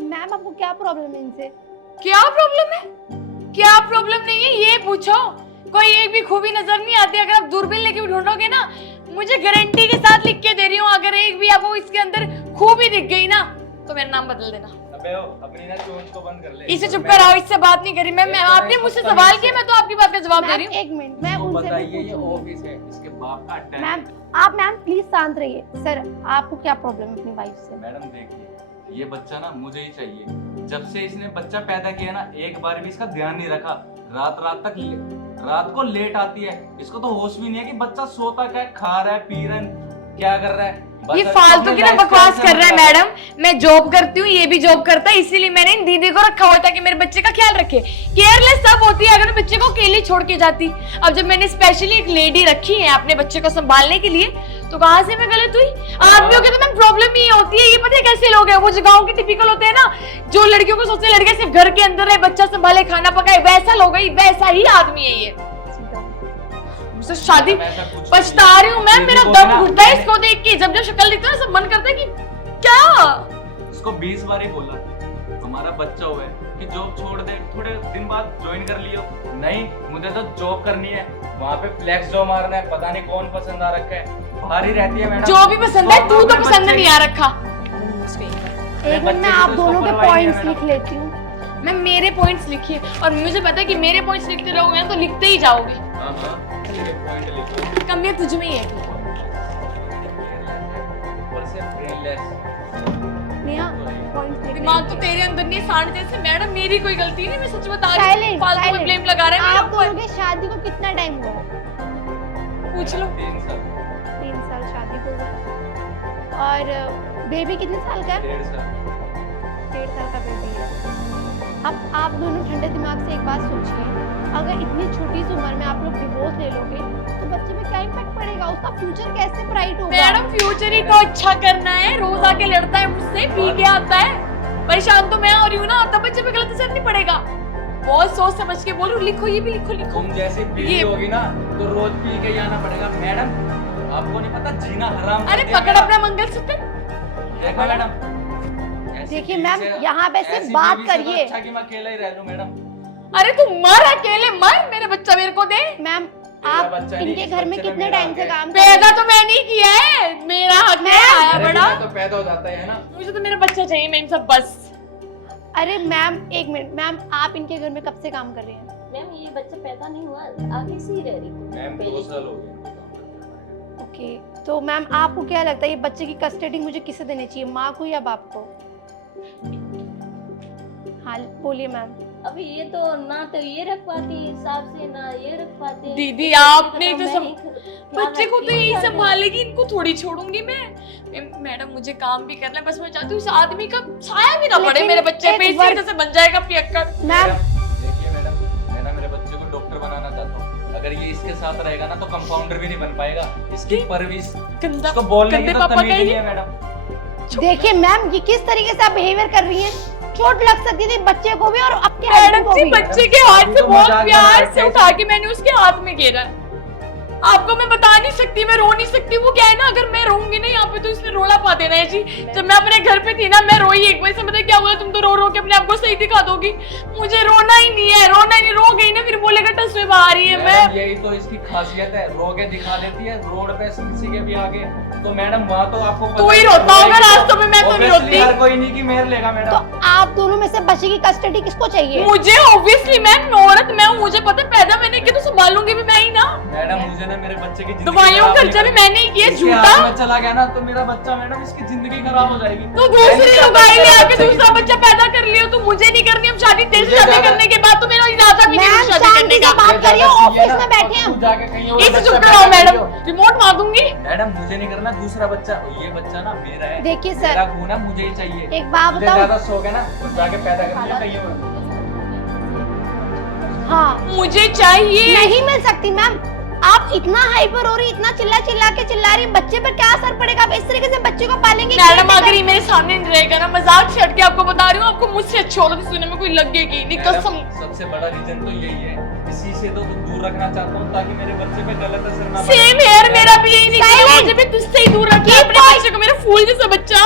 Ma'am आपको क्या problem है इनसे? क्या प्रॉब्लम है? क्या प्रॉब्लम नहीं है ये पूछो। कोई एक भी खूबी नजर नहीं आती। अगर आप दूरबीन लेके भी ढूंढोगे ना, मुझे गारंटी के साथ लिख के दे रही हूँ, अगर एक भी आपको इसके अंदर खूबी दिख गई ना तो मेरा नाम बदल देना। अबे ओ, अपनी ना चोंच को बंद कर ले। इसे चुप कराओ, इससे बात नहीं करी मैं आपने मुझसे सवाल किया, मैं तो आपकी बात का जवाब दे रही हूँ। एक मिनट, मैं इसको उनसे भी बताइए ये पूछूंगी। ऑफिस है, इसके बाप का अड्डा है। मैम प्लीज शांत रहिए। सर आपको क्या प्रॉब्लम है अपनी वाइफ से? मैडम देखिए, ये बच्चा ना मुझे ही चाहिए। जब से इसने बच्चा पैदा किया ना, एक बार भी इसका ध्यान नहीं रखा। रात को लेट आती है। इसको तो होश भी नहीं है कि बच्चा सोता क्या है, खा रहा है, पी रहा है, क्या कर रहा है। ये फालतू की ना बकवास कर रहा है मैडम। मैं जॉब करती हूँ, ये भी जॉब करता है, इसीलिए मैंने इन दीदी को रखा हुआ था कि मेरे बच्चे का ख्याल रखे। केयरलेस तब होती है अगर मैं बच्चे को अकेले छोड़ के जाती। अब जब मैंने स्पेशली एक लेडी रखी है अपने बच्चे को संभालने के लिए, तो कहां से मैं गलत हुई? आदमियों के तो मैम प्रॉब्लम ही होती है। ये पता है कैसे लोग हैं, वो जो गाँव के टिपिकल होते हैं ना, जो लड़कियों को सोचते हैं लड़के सिर्फ घर के अंदर रहे, बच्चा संभाले, खाना पकाए, वैसा लोग है, वैसा ही आदमी है ये। मुझसे शादी पछता रही हूँ मैं, मेरा दम घुटता है इसको देख के। जब शक्ल दिखता है सब मन करता है कि क्या। इसको 20 बार ही बोला हमारा बच्चा हुआ है कि जॉब छोड़ दे, थोड़े दिन बाद ज्वाइन कर लियो। नहीं, मुझे तो जॉब करनी है। वहाँ पे फ्लेक्स जो मारना है, पता नहीं कौन पसंद आ रखा है। बाहर ही रहती है मैडम। जो भी पसंद है, तू तो पसंद नहीं आ रखा। एक मिनट, मैं आप दोनों के पॉइंट्स लिख लेती हूँ। मैं मेरे पॉइंट्स लिखिए, और मुझे पता है कि मेरे पॉइंट्स लिखते रहोगे तो लिखते ही जाओगे। ये पॉइंट लिखो। कमियां तुझ में ही है। ऊपर से ब्रेनलेस। नेहा पॉइंट्स लिख दिमाग तो तेरे अंदर नहीं, सांड जैसे। मैडम मेरी कोई गलती नहीं, मैं सच बता रही हूँ। Silent, फालतू में silent। ब्लेम लगा रहे हैं मेरे आप दोनों ऊपर। की शादी को कितना टाइम हुआ? पूछ लो। 3 साल 3 साल शादी को हुआ। और बेबी कितने साल का है? 1.5 साल 1.5 साल का बेबी है। अब आप दोनों ठंडे दिमाग से एक बात सोचिए, अगर इतनी छोटी सी उम्र में आप लोग डिवोर्स ले लोगे तो बच्चे पे क्या इम्पैक्ट पड़ेगा? उसका फ्यूचर कैसे ब्राइट होगा? मैडम फ्यूचर ही तो अच्छा करना है। रोज आके लड़ता है मुझसे, पी के आता है। परेशान तो मैं हो रही हूँ ना, तब बच्चे पे गलत असर नहीं पड़ेगा। बहुत सोच समझ के बोल रही हूँ। लिखो, ये भी लिखो। तुम जैसी बीवी होगी ना तो रोज पी के ही आना पड़ेगा। मैडम आपको नहीं पता जीना हराम अरे करके पकड़ मेरा- अपना मंगलसूत्र। देखो मैडम, ऐसी देखिए बीवी मैम, से- यहाँ पे सिर्फ ऐसी बात बीवी से तो करिए। अच्छा कि मैं अकेला ही रह लूं मैडम। अरे तू मर, अकेले मर, मेरा बच्चा मेरे को दे। मैम मेरा आप बच्चा नहीं, इनके इस घर में बच्चे में कितने मेरा टाइम से हक है। काम कर रहे पैदा हैं? तो मैं नहीं किया है, मेरा हक है। आया मेरे बड़ा। बिना तो पैदा हो जाता है ना। मुझे तो मेरा बच्चा चाहिए, मैं इनसे बस। अरे मैम एक मिनट, मैम आप इनके घर में कब से काम कर रही हैं? मैम ये बच्चा पैदा नहीं हुआ, आगे से ही रह रही थी मैम 2 पहले साल हो गए। ओके, तो मैम आपको क्या लगता है ये बच्चे की कस्टडी मुझे किसे देनी चाहिए, माँ को या बाप को? हाँ बोलिए मैम। अभी ये तो ना तो ये रख पाती है हिसाब से, ना ये रख पाते हैं। दीदी, बच्चे का आपने तो मैं सब- ही ख्याल बच्चे को तो रखती हूँ, यही क्या संभालेगी, इनको थोड़ी छोड़ूंगी मैं। मैडम मुझे काम भी करना है, बस मैं चाहती हूँ इस आदमी का साया भी ना पड़े लेकिन मेरे बच्चे पे। एक इसी वर्ड- वजह से बन जाएगा पियक्कड़। मैम देखिए मैडम, मैं ना मेरे बच्चे को डॉक्टर बनाना चाहता हूँ। अगर ये इसके साथ रहेगा ना तो कंपाउंडर भी नहीं बन पाएगा। इसकी परवरिश, गंदा इसको बोलने की गंदे तो पापा का तमीज ही नहीं है मैडम। देखिए मैम, ये किस तरीके से आप बिहेवियर कर रही हैं? चोट लग सकती थी बच्चे को भी और आपके मैडम हस्बैंड को जी, भी। बच्चे के हाथ से तो बहुत मजाक प्यार बना से रहे उठा के मैंने उसके हाथ में घेरा है। आपको मैं बता नहीं सकती, मैं रो नहीं सकती। वो क्या है ना, अगर मैं रोऊंगी ना यहाँ पे तो इसमें रोला पा देना है जी। जब मैं अपने घर पे थी ना, मैं रोई एक बार से। पता है क्या बोला, तुम तो रो रो के अपने आप को सही दिखा दोगी। मुझे रोना ही नहीं है, रोना ही नहीं। रो गई ना फिर बोलेगा टस में बाहर ही है मैं। मैडम यही तो इसकी खासियत है, रोगे दिखा देती है रोड पे किसी के भी आगे। तो मैडम वहाँ तो आपको पता तू ही है, रोता होगा रास्तों में, मैं तो नहीं Obviously रोती। हर कोई नहीं की मेहर लेगा तो मैडम। आप दोनों में से बच्चे की कस्टडी किसको चाहिए? मुझे ऑब्वियसली, मैं औरत मैं हूँ, मुझे पता है पैदा मैंने किया तो संभालूंगी भी मैं ही ना। मैडम मुझे ना मेरे बच्चे की जिंदगी दवाइयों खराब का नहीं खर्चा भी करनी। मैंने ही किया। इसके झूठा हाथ में चला गया ना तो मेरा बच्चा मैडम इसकी जिंदगी खराब हो जाएगी। तो दूसरी लुगाई ले आके दूसरा बच्चा पैदा कर लियो। तो मुझे नहीं करनी अब शादी। तेरे से शादी करने के बाद तो मेरा इरादा भी नहीं है मैम शादी करने शांति का। से बात करिए, ऑफिस में बैठे हैं तू हम। जाके कहीं और इसे बच्चा चुप पैदा कराओ कर मैडम, लियो। रिमोट मार दूंगी। मैडम मुझे नहीं करना दूसरा बच्चा, ये बच्चा ना मेरा है। देखिए सर, मेरा खून है, मुझे ही चाहिए। एक बात मुझे बताओ। ज्यादा शौक है ना तो जाके पैदा कर लियो कहीं और। हाँ मुझे चाहिए। नहीं मिल सकती मैम। आप इतना हाइपर हो रही, इतना चिल्ला चिल्ला रही, बच्चे पर क्या असर पड़ेगा? आप इस तरीके से बच्चे को पालेंगे? मैडम अगर ये मेरे सामने नहीं रहेगा ना, मजाक छट के आपको बता रही हूँ, आपको मुझसे अच्छी औरत सुनने में कोई लगेगी नहीं, कसम। मैडम, सबसे बड़ा रीजन तो यही है, इसी से तो दूर रखना चाहता हूँ ताकि मेरे बच्चे पे गलत असर ना पड़े। सेम हेयर मेरा भी यही निकला। Silent! मुझे भी तुझसे ही दूर रखिए अपने बच्चे को, मेरा फूल जैसा बच्चा।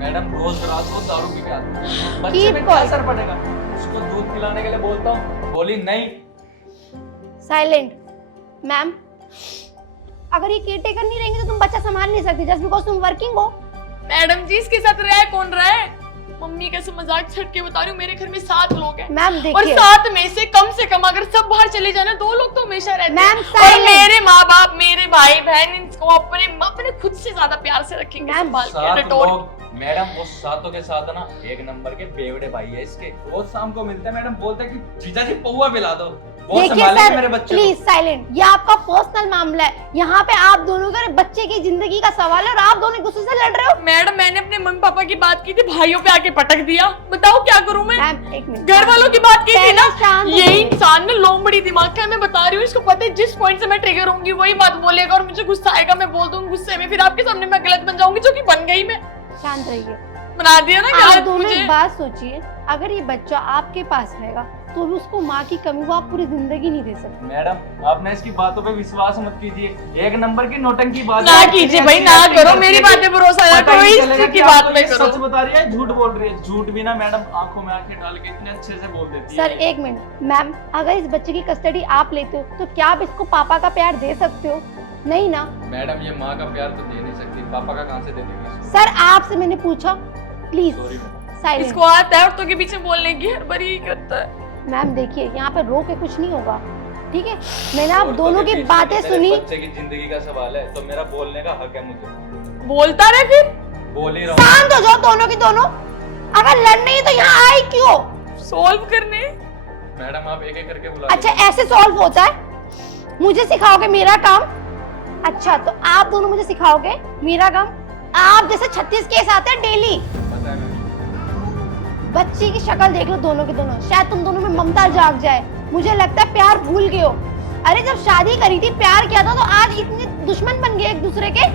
मैडम रोज रात को दारू पी के आती है, बच्चे Keep पे क्या quiet. असर पड़ेगा? उसको दूध पिलाने के लिए बोलता हूँ, बोली नहीं। साइलेंट। मैम, अगर ये केयरटेकर नहीं रहेंगे तो तुम बच्चा संभाल नहीं सकती जस्ट बिकॉज तुम वर्किंग हो। मैडम जी इसके साथ रहा है कौन रहा है? मम्मी कैसे मजाक छट के बता रही हूँ, मेरे घर में 7 लोग हैं मैम और देखिए, 7 में से कम अगर सब बाहर चले जाए ना 2 लोग तो हमेशा रहते मैम, हैं। और silence. मेरे माँ बाप मेरे भाई बहन इनको अपने खुद से ज्यादा प्यार से रखेंगे, मैम, संभाल के 7 डटोर के। लोग मैडम, वो 7 के साथ ना एक नंबर के बेवड़े भाई है इसके। रोज शाम को मिलते हैं मैडम, बोलते हैं कि जीजा जी पौवा पिला दो, वो देखिए संभालेंगे मेरे सर बच्चे प्लीज साइलेंट। ये आपका पर्सनल मामला है, यहाँ पे आप दोनों का बच्चे की जिंदगी का सवाल है और आप दोनों एक दूसरे से लड़ रहे हो। मैडम मैंने अपने मम्मी पापा की बात की थी, भाइयों पे आके पटक दिया, बताओ क्या करूं मैं? मैम एक मिनट, घर वालों की बात की थी ना, पहले शांत हो ये जाइए। इंसान में लोमड़ी दिमाग का है, मैं बता रही हूँ, इसको पता है जिस पॉइंट से मैं ट्रिगर होंगी वही बात बोलेगा और मुझे गुस्सा आएगा, मैं बोल दूंगी गुस्से में, फिर आपके सामने मैं गलत बन जाऊंगी, जो कि बन गई मैं, शांत रहिए। बना दिया ना आप गलत दोनों मुझे। एक बात सोचिए, अगर ये बच्चा आपके पास रहेगा तो भी उसको माँ की कमी वो आप पूरी जिंदगी नहीं दे सकते। मैडम आपने इसकी बातों पे विश्वास मत कीजिए, एक नंबर की नौटंकी बात ना कीजिए भाई, ना करो, मेरी बातें भरोसा ना करो, इस की बात में करो। सच बता रही है, झूठ बोल रही है। झूठ भी ना मैडम आंखों में आंखें डाल के इतने अच्छे से बोल देती है। सर एक मिनट, मैम अगर इस बच्चे की कस्टडी आप लेते हो तो क्या आप इसको पापा का प्यार दे सकते हो? नहीं ना। मैडम ये माँ का प्यार तो दे नहीं सकती, पापा का कहाँ से दे देगी? सर आपसे मैंने पूछा, प्लीज सॉरी मैडम। साइलेंट। इसको आता है औरतों के पीछे बोलने की, हर बार यही करता है। मैम देखिए, यहाँ पे रो के कुछ नहीं होगा, ठीक है? मैंने आप और दोनों तो की मेरे बातें सुनी। बच्चे की जिंदगी का सवाल है तो मेरा बोलने का हक है, मुझे बोलता रहे फिर, बोल ही रहा हूँ। शांत हो जाओ दोनों की दोनों। अगर लड़नी है तो यहाँ आई क्यों? सोल्व करने। मैडम आप एक एक करके बुला अच्छा ऐसे सॉल्व होता है? मुझे सिखाओगे मेरा काम? अच्छा तो आप दोनों मुझे सिखाओगे मेरा काम? आप जैसे 36 केस आते हैं डेली। बताया मैम। बच्ची की शक्ल देख लो दोनों की दोनों, शायद तुम दोनों में ममता जाग जाए। मुझे लगता है प्यार भूल गए हो। अरे जब शादी करी थी, प्यार किया था, तो आज इतने दुश्मन बन गए एक दूसरे के।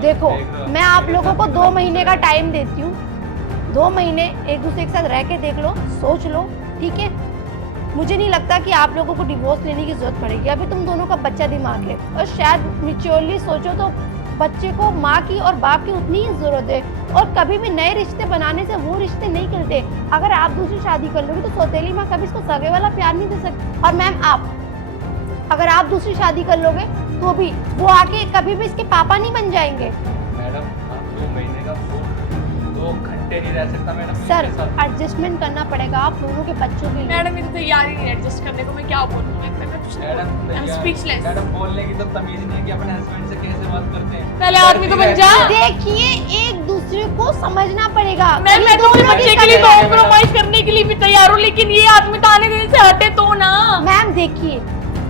देखो मैं आप लोगों को 2 महीने का टाइम देती हूँ, 2 महीने एक दूसरे के साथ रह के देख लो, सोच लो, ठीक है? मुझे नहीं लगता कि आप लोगों को डिवोर्स लेने की जरूरत पड़ेगी। अभी तुम दोनों का बच्चा दिमाग है और शायद मिच्योरली सोचो तो बच्चे को माँ की और बाप की उतनी ही जरूरत है। और कभी भी नए रिश्ते बनाने से वो रिश्ते नहीं खिलते। अगर आप दूसरी शादी कर लोगे तो सौतेली माँ कभी इसको सगे वाला प्यार नहीं दे सकती। और मैम आप, अगर आप दूसरी शादी कर लोगे तो भी वो आके कभी भी इसके पापा नहीं बन जाएंगे। मैडम आप 2 महीने का 2 घंटे नहीं रह सकता मैडम सर मेरे साथ। एडजस्टमेंट करना पड़ेगा आप दोनों के बच्चों के लिए। मैडम मेरी तैयारी नहीं एडजस्ट करने को, मैं क्या बोलूं? Madam speechless. मैडम बोलने की तो तमीज नहीं है कि अपने हस्बैंड से कैसे बात करते हैं। पहले आदमी तो बन जा। देखिए एक दूसरे को समझना पड़ेगा। मैं तो अपने दोनों बच्चे की के लिए कदर- कॉम्प्रोमाइज करने के लिए भी तैयार हूँ, लेकिन ये आदमी तो आने देने से हटे तो ना। मैम देखिए,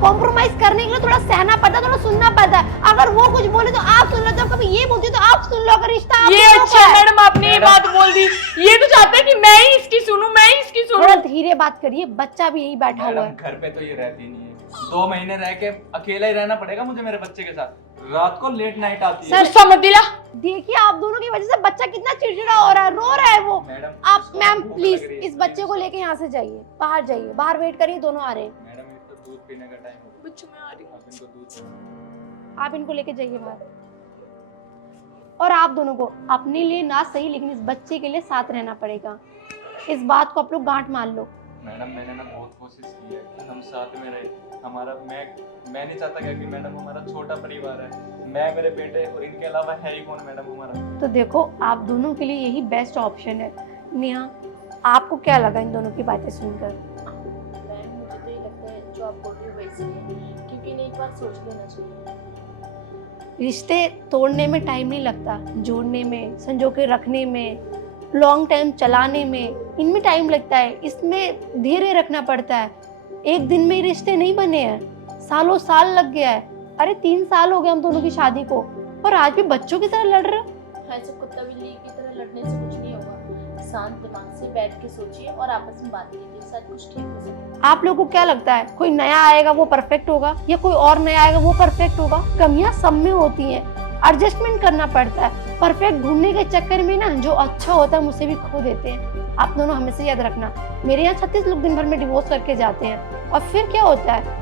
कॉम्प्रोमाइज करने के लिए थोड़ा सहना पड़ता है, थोड़ा सुनना पड़ता है। अगर वो कुछ बोले तो आप सुन लो, जब कभी ये बोलती है तो आप सुन लो। अगर रिश्ता आप ये दोनों अच्छा का है। मैडम आपने ये बात बोल दी, ये तो चाहते हैं कि मैं ही इसकी सुनूं, मैं ही इसकी थोड़ा सुनूं। धीरे बात करिए, बच्चा भी यही बैठा हुआ मैडम है। घर पे तो ये रहती नहीं है, 2 महीने रह के अकेला ही रहना पड़ेगा मुझे मेरे बच्चे के साथ। रात को लेट नाइट आती है। गुस्सा मत दिला। देखिए आप दोनों की वजह से बच्चा कितना चिड़चिड़ा हो रहा है, रो रहा है वो। मैडम आप मैम भूख प्लीज लग रही है, इस बच्चे को लेके यहाँ से जाइए, बाहर जाइए, बाहर वेट करिए, दोनों आ रहे हैं। मैडम इसको दूध पीने का टाइम हो गया, बच्चों में आ रही हूँ। आप इनको दूध आप इनको लेके जाइए बाहर। और आप दोनों को अपने लिए ना सही लेकिन इस बच्चे के लिए साथ रहना पड़ेगा। इस बात को आप लोग गांठ मान लो। मैडम मैंने ना बहुत कोशिश की है कि हम साथ में रहे। हमारा मैं नहीं चाहता क्या कि मैडम हमारा छोटा परिवार है, मैं मेरे बेटे और इनके अलावा है ही कौन मैडम हमारा। तो देखो आप दोनों के लिए यही बेस्ट ऑप्शन है। नेहा आपको क्या लगा इन दोनों की बातें सुनकर? मैम मुझे तो ये लगता है जो आप बोल रही हो वैसे ही है, क्योंकि इन्हें एक बार सोच लेना चाहिए। रिश्ते तोड़ने में टाइम नहीं लगता, जोड़ने में, संजो के रखने में, लॉन्ग टाइम चलाने में, इनमें टाइम लगता है। इसमें धैर्य रखना पड़ता है। एक दिन में रिश्ते नहीं बने हैं, सालों साल लग गया है। अरे 3 साल हो गए हम दोनों की शादी को और आज भी बच्चों की तरह लड़ रहे हो। ऐसे कुत्ता बिल्ली की तरह लड़ने से कुछ नहीं होगा। शांत दिमाग से बैठ के सोचिए और आपस में बात कीजिए, शायद कुछ ठीक हो सके। आप लोगों को क्या लगता है कोई नया आएगा वो परफेक्ट होगा या कोई और नया आएगा वो परफेक्ट होगा? कमियां सब में होती हैं, एडजस्टमेंट करना पड़ता है। परफेक्ट ढूंढने के चक्कर में ना जो अच्छा होता है मुझसे भी खो देते हैं। आप दोनों हमेशा याद रखना, मेरे यहाँ 36 लोग दिन भर में डिवोर्स करके जाते हैं और फिर क्या होता है?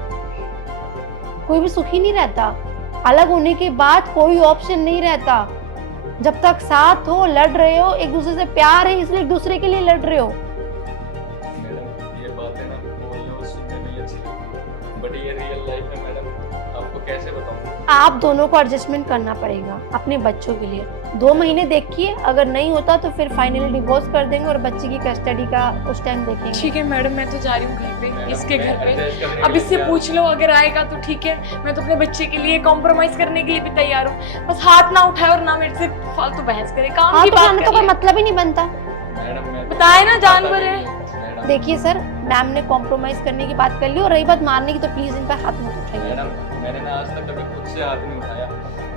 कोई भी सुखी नहीं रहता। अलग होने के बाद कोई ऑप्शन नहीं रहता। जब तक साथ हो, लड़ रहे हो, एक दूसरे से प्यार है इसलिए एक दूसरे के लिए लड़ रहे हो। मैडम ये बातें ना बोलने और सुनने में ही अच्छी लगती है, बट ये रियल लाइफ है मैडम, आपको कैसे बताऊं। आप दोनों को एडजस्टमेंट करना पड़ेगा अपने बच्चों के लिए। 2 महीने देखिए, अगर नहीं होता तो फिर फाइनली डिवोर्स कर देंगे और बच्चे की कस्टडी का उस टाइम देखेंगे। ठीक है मैडम, मैं तो जा रही हूँ घर पे, मैडम, इसके मैं घर पे। adjust करने के अब लिए इससे तैयार पूछ लो, अगर आएगा तो ठीक है, मैं तो अपने बच्चे के लिए कॉम्प्रोमाइज करने के लिए भी तैयार हूँ। बस हाथ ना उठाए और ना मेरे से फालतू बहस करे, काम हाँ की तो बात जाने कर तो कोई ले। मतलब ही नहीं बनता। मैडम मैं बताए ना, पता जानवर नहीं है। मैडम। देखिए सर, मैम ने कॉम्प्रोमाइज करने की बात कर ली और रही बात मारने की तो प्लीज इन पर हाथ मत उठाइए। मैडम मैंने ना आज तक कभी खुद से हाथ नहीं उठाया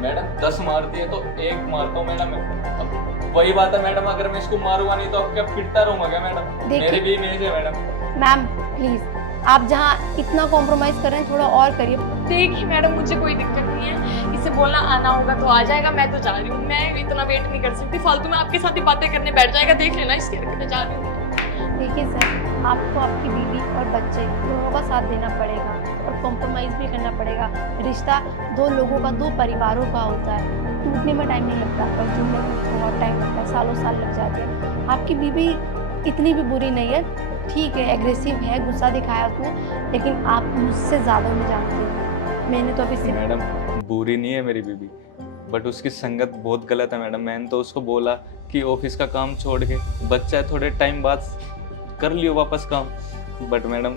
मैडम, 10 मारती है तो 1 मारता हूँ मैडम। अब वही बात है मैडम, अगर मैं इसको मारूंगा नहीं तो अब क्या पिटता रहूंगा क्या मैडम? देखिए- मेरी भी इमेज है मैडम। मैम प्लीज, आप जहाँ इतना कॉम्प्रोमाइज कर रहे हैं थोड़ा और करिए। देखिए मैडम, मुझे कोई दिक्कत नहीं है, इसे बोलना आना होगा तो आ जाएगा, मैं तो जा रही हूँ। मैं इतना वेट नहीं कर सकती, फालतू में आपके साथ ही बातें करने बैठ जाएगा, देख लेना इसके हरकतें। जा रही हूँ। देखिए सर, आपको आपकी बीवी और बच्चे दोनों का साथ देना पड़ेगा और कॉम्प्रोमाइज़ भी करना पड़ेगा। रिश्ता 2 लोगों का, 2 परिवारों का होता है। टूटने में टाइम नहीं लगता, पर जुड़ने में बहुत टाइम लगता है, सालों साल लग जाते हैं। आपकी बीवी इतनी भी बुरी नहीं है, ठीक है, एग्रेसिव है, गुस्सा दिखाया उसने, लेकिन आप मुझसे ज़्यादा उन्हें जानते हो। मैंने तो अभी सिर्फ मैडम बुरी नहीं है मेरी बीबी, बट उसकी संगत बहुत गलत है मैडम। मैंने तो उसको बोला कि ऑफिस का काम छोड़ के बच्चा है, थोड़े टाइम बाद कर लियो वापस काम, बट मैडम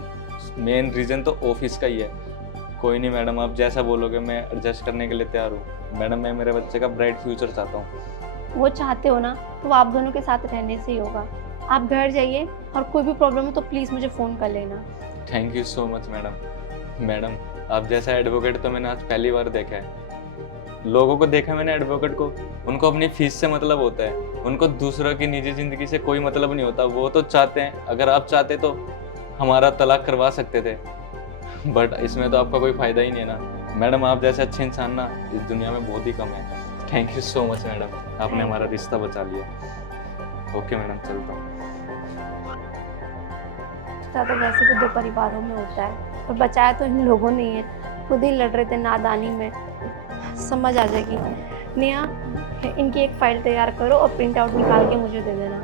मेन रीज़न तो ऑफिस का ही है। कोई नहीं मैडम, आप जैसा बोलोगे मैं एडजस्ट करने के लिए तैयार हूँ मैडम। मैं मेरे बच्चे का ब्राइट फ्यूचर चाहता हूँ। वो चाहते हो ना, तो आप दोनों के साथ रहने से ही होगा। आप घर जाइए और कोई भी प्रॉब्लम हो तो प्लीज़ मुझे फ़ोन कर लेना। Thank you so much madam. Madam आप जैसा एडवोकेट तो मैंने आज पहली बार देखा है। लोगों को देखा मैंने एडवोकेट को, उनको अपनी फीस से मतलब होता है, उनको दूसरों की निजी जिंदगी से कोई मतलब नहीं होता। वो तो चाहते हैं, अगर आप चाहते तो हमारा तलाक करवा सकते थे, बट इसमें तो आपका कोई फायदा ही नहीं है ना मैडम। आप जैसे अच्छे इंसान ना इस दुनिया में बहुत ही कम है। Thank you so much madam, आपने हमारा रिश्ता बचा लिया। ओके मैडम, चलता हूँ। रिश्ता तो वैसे भी 2 परिवारों में होता है, और बचाया तो इन लोगों ने ही है, खुद ही लड़ रहे थे नादानी में। समझ आ जाएगी। नेहा, इनकी एक फ़ाइल तैयार करो और प्रिंट आउट निकाल के मुझे दे देना।